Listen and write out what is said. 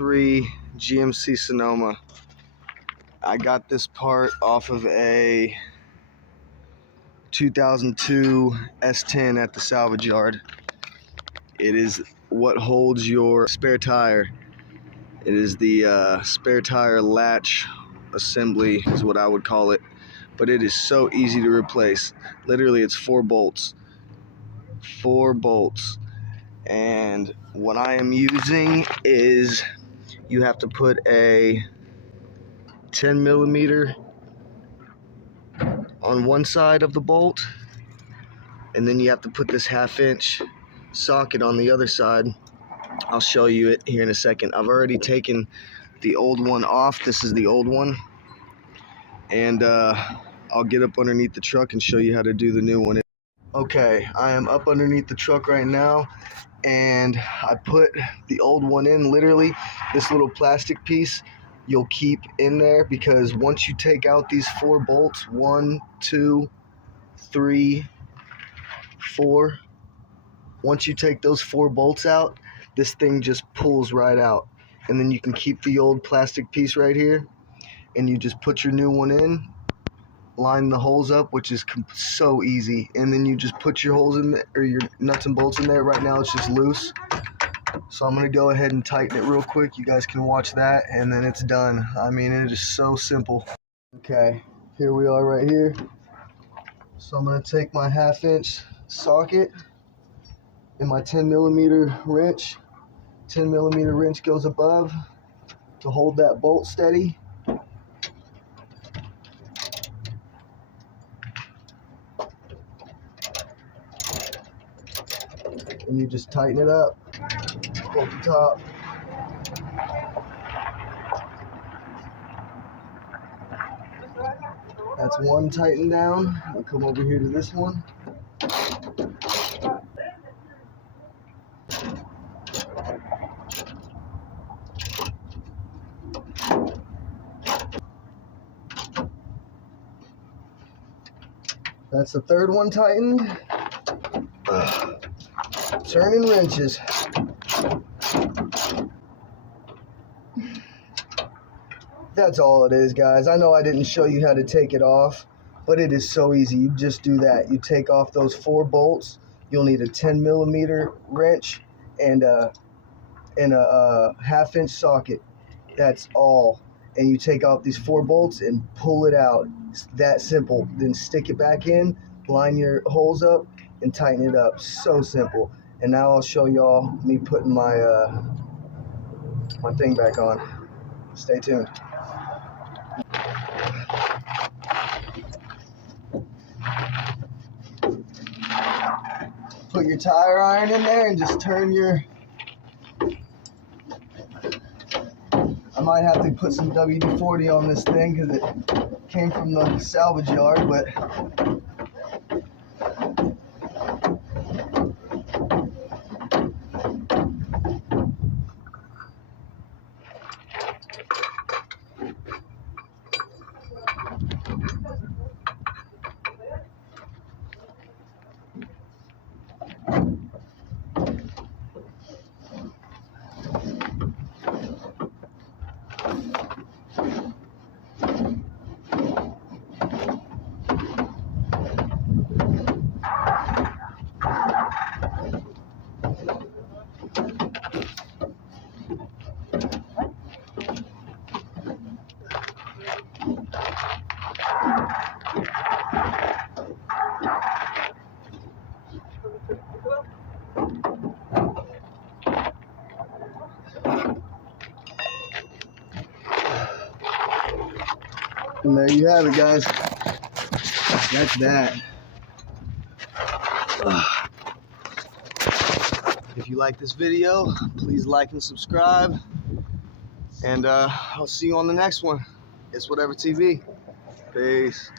03 GMC Sonoma. I got this part off of a 2002 S10 at the salvage yard. It is what holds your spare tire. It is the spare tire latch assembly is what I would call it, but it is so easy to replace. Literally, it's 4 bolts. 4 bolts. And what I am using is, you have to put a 10 millimeter on one side of the bolt, and then you have to put this 1/2 inch socket on the other side. I'll show you it here in a second. I've already taken the old one off. This is the old one, and I'll get up underneath the truck and show you how to do the new one. Okay, I am up underneath the truck right now, and I put the old one in. Literally, this little plastic piece you'll keep in there, because once you take out these 4 bolts, 1, 2, 3, 4, once you take those 4 bolts out, this thing just pulls right out. And then you can keep the old plastic piece right here, and you just put your new one in, line the holes up, which is so easy, and then you just put your holes in there, or your nuts and bolts in there. Right now it's just loose, so I'm gonna go ahead and tighten it real quick. You guys can watch that, and then it's done. I mean, it is so simple. Okay, here we are right here. So I'm gonna take my 1/2 inch socket and my 10 millimeter wrench. 10 millimeter wrench goes above to hold that bolt steady. And you just tighten it up, hold the top. That's one tightened down. I'll come over here to this one. That's the 3rd one tightened. Turning wrenches. That's all it is, guys. I know I didn't show you how to take it off, but it is so easy. You just do that. You take off those 4 bolts. You'll need a 10 millimeter wrench and a 1/2 inch socket. That's all. And you take off these 4 bolts and pull it out. It's that simple. Then stick it back in, line your holes up, and tighten it up. So simple. And now I'll show y'all me putting my my thing back on. Stay tuned. Put your tire iron in there and just turn your... I might have to put some WD-40 on this thing because it came from the salvage yard, but and there you have it, guys. That's that. If you like this video, please like and subscribe. And I'll see you on the next one. It's Whatever TV. Peace.